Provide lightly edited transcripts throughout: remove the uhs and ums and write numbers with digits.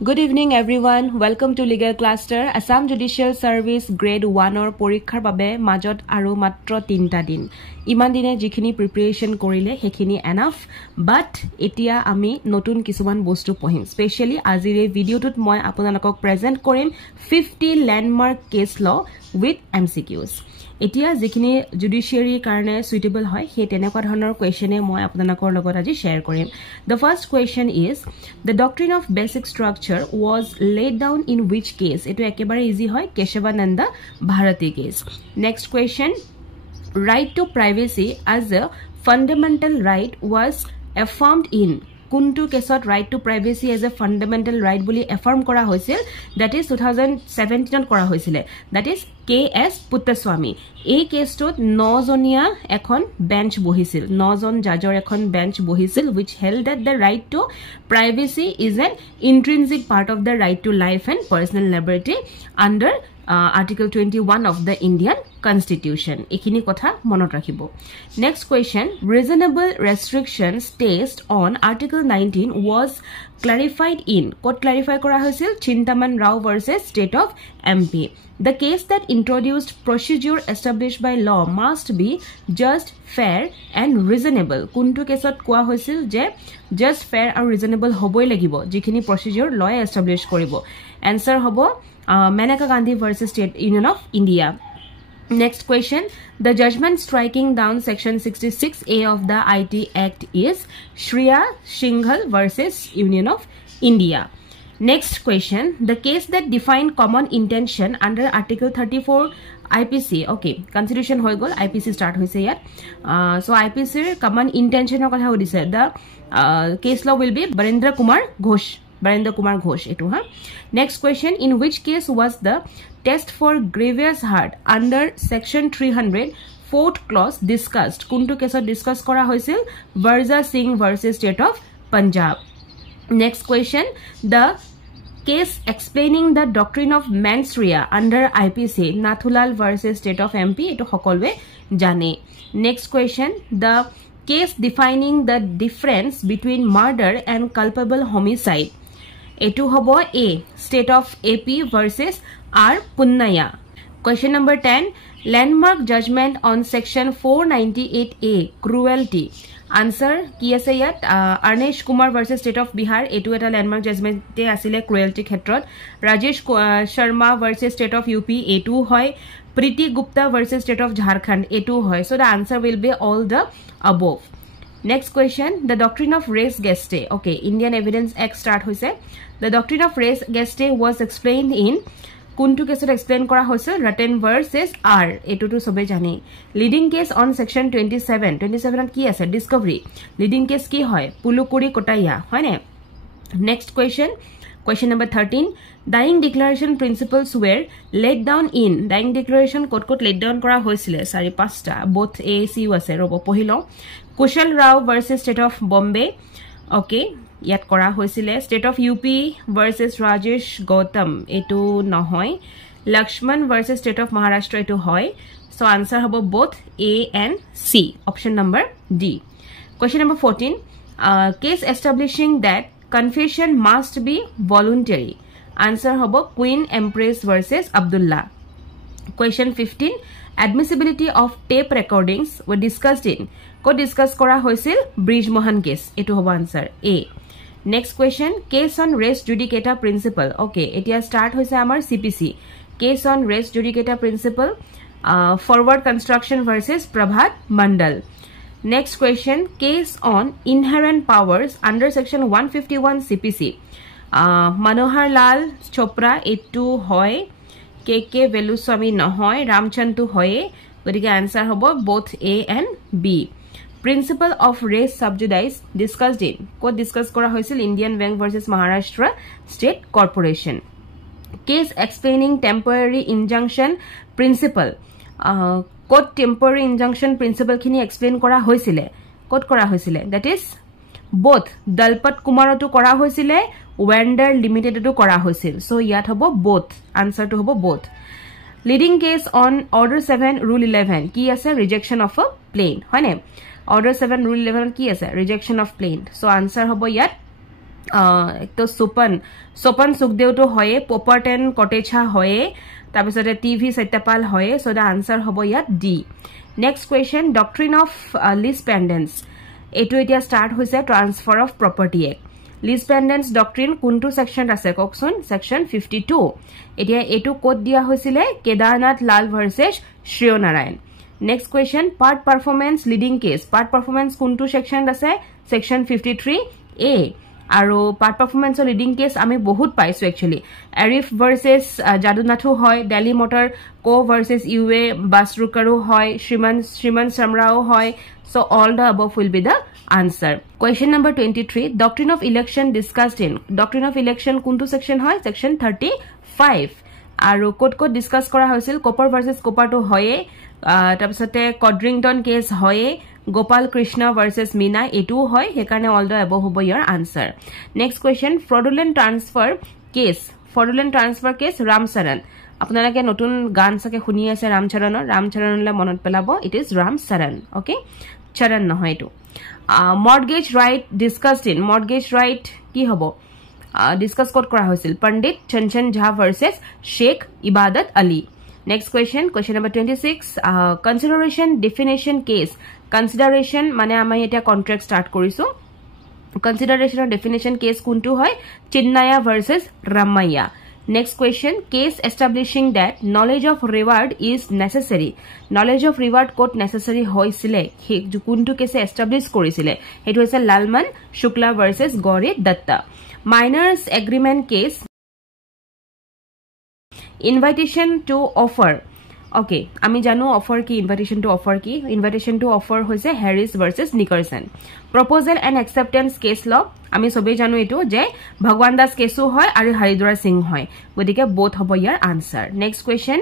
Good evening everyone. Welcome to Legal Cluster. Assam Judicial Service Grade 1 or পৰীক্ষাৰ বাবে মাজত আৰু মাত্ৰ 3টা দিন। ইমান দিনে যিখিনি প্ৰিপাৰেচন কৰিলে হেখিনি এনাফ বাট এতিয়া আমি নতুন কিছুমান বস্তু পঢ়িম। স্পেশালি আজিৰ এই ভিডিওটোত মই আপোনালোকক প্ৰেজেন্ট কৰিম 50 ল্যান্ডমাৰ্ক কেস ল উইথ MCQs। এতিয়া যিখিনি জুডিশিয়াৰীৰ কাৰণে সুইটেবল হয় সেই তেনেকুৱা ধৰণৰ কোৱেশ্চনে মই আপোনালোকৰ লগত আজি শেয়াৰ কৰিম। The first question is the doctrine of basic structure was laid down in which case? এটো একেবাৰে ইজি হয় Kesavananda Bharati case. Next question, right to privacy as a fundamental right was affirmed in কোনটো কেছত right to privacy as a fundamental right বুলি affirm কৰা হৈছিল? That is 2017 কৰা হৈছিল। That is KS Puttaswamy। এই কেছটোত 9 জনীয়া এখন বেঞ্চ বহিছিল, 9 জন জাজৰ এখন বেঞ্চ বহিছিল which held that the right to privacy is an intrinsic part of the right to life and personal liberty under Article 21 of the Indian Constitution. Ekhini kotha monot rakhibo. Next question, reasonable restrictions test on Article 19 was clarified in Kot clarify kora hoisil Chintaman Rao versus State of MP. The case that introduced procedure established by law must be just, fair and reasonable. Kuntu kesot koa hoisil je just, fair and reasonable hoboi lagibo jikhini procedure law establish koribo. Answer hobo Maneka Gandhi versus State Union of India. Next question, the judgment striking down section 66A of the IT Act is Shreya Shinghal versus Union of India. Next question, the case that defined common intention under Article 34 IPC. Okay, constitution hoy gol, IPC start hoise yat. So IPC common intention or kotha hodise. The case law will be Barendra Kumar Ghosh. Etu ha. Next question, in which case was the test for grievous hurt under section 300 4th clause discussed? Kuntu kesot discuss kora hoisil? Varja Singh versus State of Punjab. Next question, the case explaining the doctrine of mens rea under IPC Nathulal versus State of MP. Etu hokolwe jane. Next question, the case defining the difference between murder and culpable homicide. Etu hobo A, State of AP versus R Punnaya. Question number 10, landmark judgment on section 498A cruelty. Answer ki ase yat Arnesh Kumar versus State of Bihar. Etu eta landmark judgment te asile cruelty khetrot. Rajesh Sharma versus State of UP. Etu hoy. Priti Gupta versus State of Jharkhand. Etu hoy. So the answer will be all the above. Next question, the doctrine of res gestae. Okay, Indian Evidence Act start hoise. The doctrine of res gestae was explained in Kuntu kesot explain kora hoise Ratten versus R. Etu to sobe jane. Leading case on section 27 ki ase discovery. Leading case ki hoy Pulukuri Kotaya hoy ne. Next question, question number 13, dying declaration principles were laid down in dying declaration kot laid down kora hoisile sari pasta both A C ase robo pohilo Kushal Rao versus State of Bombay. Okay, yat kora hoisile State of UP versus Rajesh Gautam. Etu nohoy. Lakshman versus State of Maharashtra. Etu hoy. So answer hobo both A and C. Option number D. Question number 14, case establishing that confession must be voluntary. Answer hobo Queen Empress versus Abdullah. Question 15, admissibility of tape recordings were discussed in ko discuss kora hoisil Brij Mohan case. Etu hobo answer A. Next question, case on res judicata principle. Okay, etia start hoise amar CPC. Case on res judicata principle, forward construction versus Prabhat Mandal. Next question, case on inherent powers under section 151 CPC. Manohar Lal Chopra. Etu hoy. KK Veluswamy nohoy. Ramchandu hoye. Gotike answer hobo both A and B. Principle of res subjudice discussed in ko discuss kora hoisil Indian Bank versus Maharashtra State Corporation. Case explaining temporary injunction principle. Kot temporary injunction principle khini explain kora hoisile kot kora hoisile, that is both Dalpat Kumarotu kora hoisile Wender Limited to kora hoisil. So yat hobo both. Answer to hobo both. Leading case on Order 7 Rule 11 ki ase rejection of a plane hoy ne. Order 7 Rule 11 ki ase rejection of plane. So answer hobo yat তো সোপন সুখদেও তো হয়ে পপাৰটেন কটেছা হয়ে তাৰপিছতে TV Satyapal হয়ে so the answer হবো ইয়াত D next question doctrine of lis pendens এটো এতিয়া স্টার্ট হৈছে transfer of property act lis pendens doctrine কোনটো সেকশন আছে ককসন সেকশন 52 এতিয়া এটো কোড দিয়া হৈছিলে কেদারনাথ লাল ভার্সেস শ্রেয় Narayan next question part performance leading case part performance কোনটো সেকশন আছে সেকশন 53 এ আৰু পাৰ্ট পাৰফৰম্যান্সৰ লিডিং কেস আমি বহুত পাইছো একচুয়ালি এরিফ ভার্সেস জাদুনাথু হয় দিল্লী মোটর কো ভার্সেস ইউএ বাসরুকারু হয় শ্রীমান সমরাও হয় so all the above will be the answer question number 23 doctrine of election discussed in doctrine of election কোনটো সেকশন হয় সেকশন 35 আৰু কোড ডিসকাস কৰা হৈছিল কোপাৰ ভাৰ্সেস কোপাটো হয়ে তাৰপিছতে কড্ৰিংটন কেস হয়ে Gopal Krishna versus Meena etu hoy hekane all the above hobo your answer next question fraudulent transfer case Ram Saran apnara ke notun gan sake khuni ase Ram Charan le monot pelabo it is Ram Saran okay Charan no hoy etu mortgage right discussed in mortgage right ki hobo discuss kora hoisil Pandit Chanchan Jha versus Sheikh Ibadat Ali next question number 26 consideration definition case consideration মানে আমি এটা contract start কৰিছো consideration or definition case কোনটো হয় চিন্নায়া versus Ramaiya next question case establishing that knowledge of reward is necessary knowledge of reward code necessary হৈছিলে কোনটো কেছে establish কৰিছিলে হেতু হৈছে লালমান শুক্লা versus Gauri Datta minors agreement case invitation to offer okay আমি জানো অফার কি invitation to offer হৈছে Harris versus Nickerson proposal and acceptance case law আমি সবে জানো এটো যে ভগৱান দাস কেসু হয় আৰু হৰিদ্বাৰ সিং হয় গদিকে both হব ইয়াৰ answer next question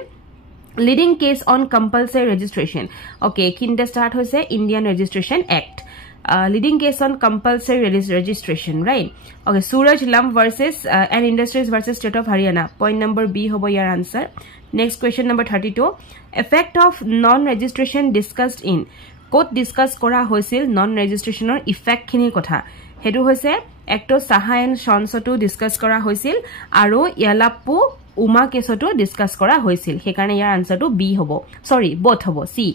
leading case on compulsory registration okay কিনতে start হৈছে Indian Registration Act leading case on compulsory registration right okay Suraj Lam versus and Industries versus State of Haryana point number B hobo your answer next question number 32 effect of non registration discussed in code discuss kora hoisil non registration or effect khini kotha hetu hoise ekto Saha and Sonsotu discuss kora hoisil aru Yalappu Uma kesotu discuss kora hoisil hekarne your answer to B hobo sorry both hobo C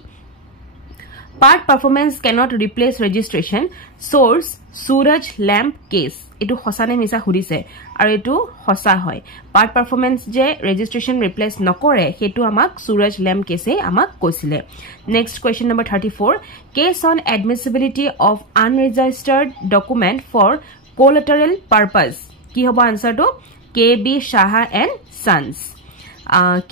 part performance cannot replace registration source Suraj Lamp case etu hosane misa hudise aru etu hosa hoy part performance je registration replace nokore hetu amak Suraj Lamp case amak koisile next question number 34 case on admissibility of unregistered document for collateral purpose ki hobo answer to KB Shaha and Sons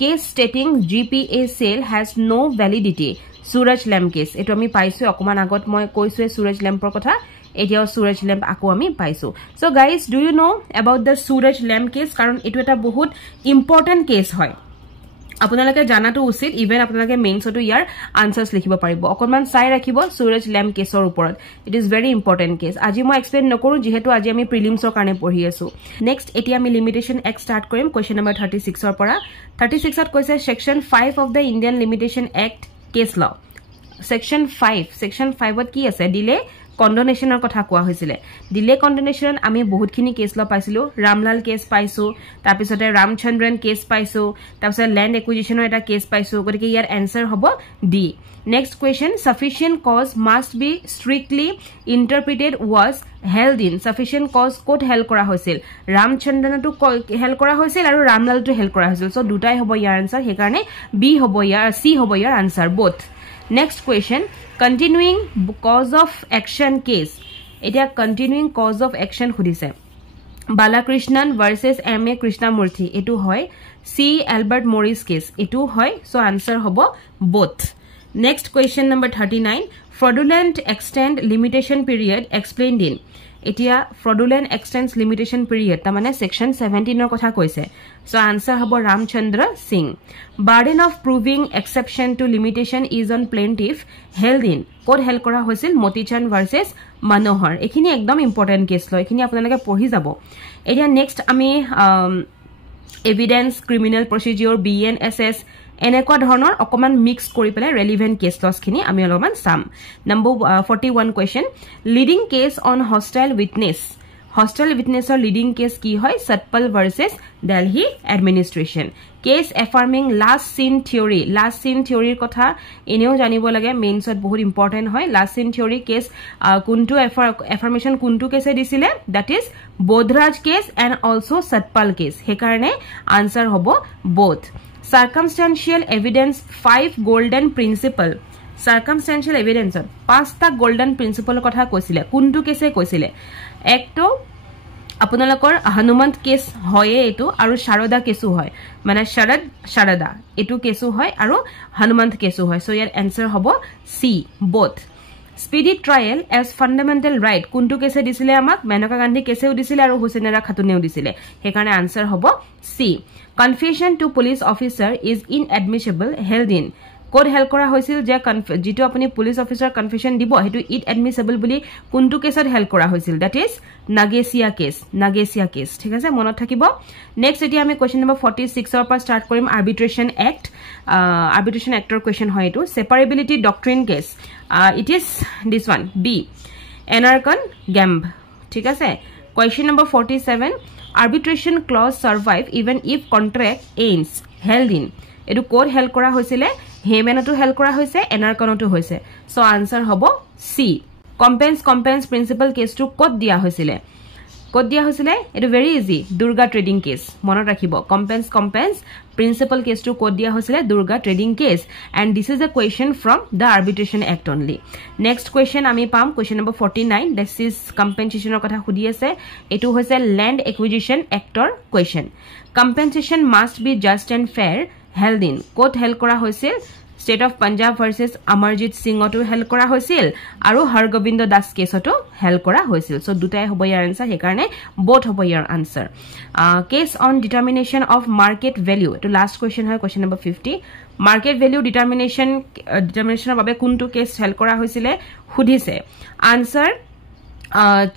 case stating GPA sale has no validity Suraj Lamp case eto ami paisu okuman agot moi koisu Suraj Lamp por kotha etiao Suraj Lamp ako ami paisu so guys do you know about the Suraj Lamp case karon eto eta bahut important case hoy আপোনালোকে জানাটো উচিত even আপোনালোকে মেইনছটো ইয়াৰ আনসাৰস লিখিব পাৰিব অকমান চাই ৰাখিব Suraj Lamp কেছৰ ওপৰত it is very important case আজি মই এক্সপ্লেইন নকৰো যেহেতু আজি আমি প্ৰিলিমছৰ কাৰণে পঢ়ি আছো নেক্সট এতিয়া আমি লিমিটেশন এক স্টাৰ্ট কৰিম কোৱেশ্চন নম্বৰ 36 ৰ পৰা 36 ত কৈছে section 5 of the Indian limitation act case law section 5 ত কি আছে ডিলে কন্ডোনেশনৰ কথা কোৱা হৈছিলে ডিলে কন্ডোনেশন আমি বহুতখিনি কেছ ল পাইছিলো ৰামলাল কেছ পাইছো তাৰপিছতে ৰামচন্দ্ৰন কেছ পাইছো তাৰপিছত ল্যান্ড একুইজিশনৰ এটা কেছ পাইছো গতিকে ইয়াৰ আনসাৰ হ'ব D next question sufficient cause must be strictly interpreted was held in sufficient cause code held kora hoisil ramchandranatu held kora hoisil aru ramlaltu held kora hoisil so dutai hobo yar answer he karone b hobo yar c hobo yar answer both next question continuing cause of action case etia continuing cause of action khudise Balakrishnan versus M.A. Krishnamurthy etu hoy C. Albert Morris case etu hoy so answer hobo both next question number 39 fraudulent extent limitation period explained in etia fraudulent extents limitation period ta mane section 17 or kotha koise so answer hobo Ramchandra Singh burden of proving exception to limitation is on plaintiff held in code held kora hoisil Motichand versus Manohar ekhini ekdom important case lo ekhini apnalage porhi jabo etia next ami evidence criminal procedure BNSS এনেকুৱা ধৰণৰ অকমান mix কৰি পেলাই ৰেলেভেন্ট cash loss খিনি আমি অলপমান সাম number 41 question leading case on hostile witness hostile witnessor leading case ki hoy Satpal versus Delhi administration. Case affirming last seen theory kotha eneo janibo lage mains ot bahut important hoy. Last seen theory case kuntu affirmation kuntu case disile, that is Bodhraj case and also Satpal case. He karone answer hobo both. Circumstantial evidence 5 golden principle. Circumstantial evidence pasta golden principle kotha koisile kuntu case koisile. Ekto আপোনালোকৰ Hanumant case হয় এটো আৰু শাৰদা কেসু হয়, মানে শাৰদা এটো কেসু হয় আৰু হনুমন্ত কেসু হয়. সো ইয়াৰ আনসাৰ হ'ব C both. Speedy trial as fundamental right কোনটো কেসে দিছিলে আমাক মেনকা গান্ধী কেসেও দিছিলে আৰু হুসেইনৰা খাতুনেও দিছিলে, সেই কাৰণে আনসাৰ হ'ব C. Confession to police officer is inadmissible held in code held করা হৈছিল যে যেটো আপুনি পুলিশ অফিসার কনফেশন দিব হেতু ইট এডমিসিবল বুলি কোনটো কেসত হেল্প করা হৈছিল, দ্যাট ইজ নাগেসিয়া কেস. ঠিক আছে, মনত থাকিব. নেক্সট এতিয়া আমি কোয়েশ্চন নম্বৰ 46 ৰ পৰা স্টাৰ্ট কৰিম. আৰ্বিট্ৰেশন এক্টৰ কোয়েশ্চন হয় এটো. Separability doctrine case, it is this one B এনাৰকন গেম্ব. ঠিক আছে. Question number 47 arbitration clause survive even if contract ends held in এটো কোড হেল্প করা হৈছিলে, হেমেনতো হেল্প করা হৈছে, এনাৰকনতো হৈছে. সো আনসাৰ হ'ব সি. কম্পেন্স প্ৰিন্সিপাল কেসটো কোড দিয়া হৈছিলে এটো very easy Durga trading case. মনত ৰাখিব কম্পেন্স প্ৰিন্সিপাল কেসটো কোড দিয়া হৈছিলে Durga trading case. And this is a question from the arbitration act only. Next question আমি পাম কুৱেশ্যন নম্বৰ 49. দিস ইজ কম্পেনসেশনৰ কথা সুধি আছে. এটো হৈছে ল্যান্ড একুইজিশন এক্টৰ question. Compensation must be just and fair held in code held কৰা হৈছিল state of Punjab versus Amarjit সিঙতো হেল্প কৰা হৈছিল আৰু হৰগোবিন্দ দাস কেছতো হেল্প কৰা হৈছিল. সো দুটাই হ'ব ইয়াৰ আনসাৰ, সেই কাৰণে বোথ হ'ব ইয়াৰ answer. Case on determination of market value এটো লাষ্ট কুৱেশ্যন হয়, কুৱেশ্যন নম্বৰ 50. মাৰ্কেট ভেলিউ ডিটাৰমিনেশ্যনৰ বাবে কোনটো কেছ হেল্প কৰা হৈছিলে সুধিছে. আনসাৰ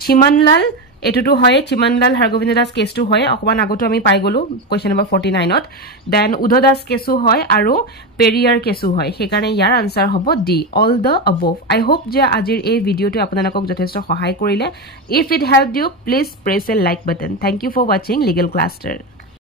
চিমনলাল এটোটো হয়, চিমনলাল হৰগোবিন্দ দাস কেছটো হয়, অকমান আগতো আমি পাই গলো কুৱেশ্যন নম্বৰ 49ত. দেন উদ্ধৱ দাস কেছু হয় আৰু পেৰিয়াৰ কেছু হয়, সেই কাৰণে ইয়াৰ আনসাৰ হ'ব D all the above. I hope যে আজিৰ এই ভিডিঅ'টো আপোনালোকক যথেষ্ট সহায় কৰিলে. If it helped you please press a like button. Thank you for ৱাচিং লিগেল ক্লাষ্টাৰ.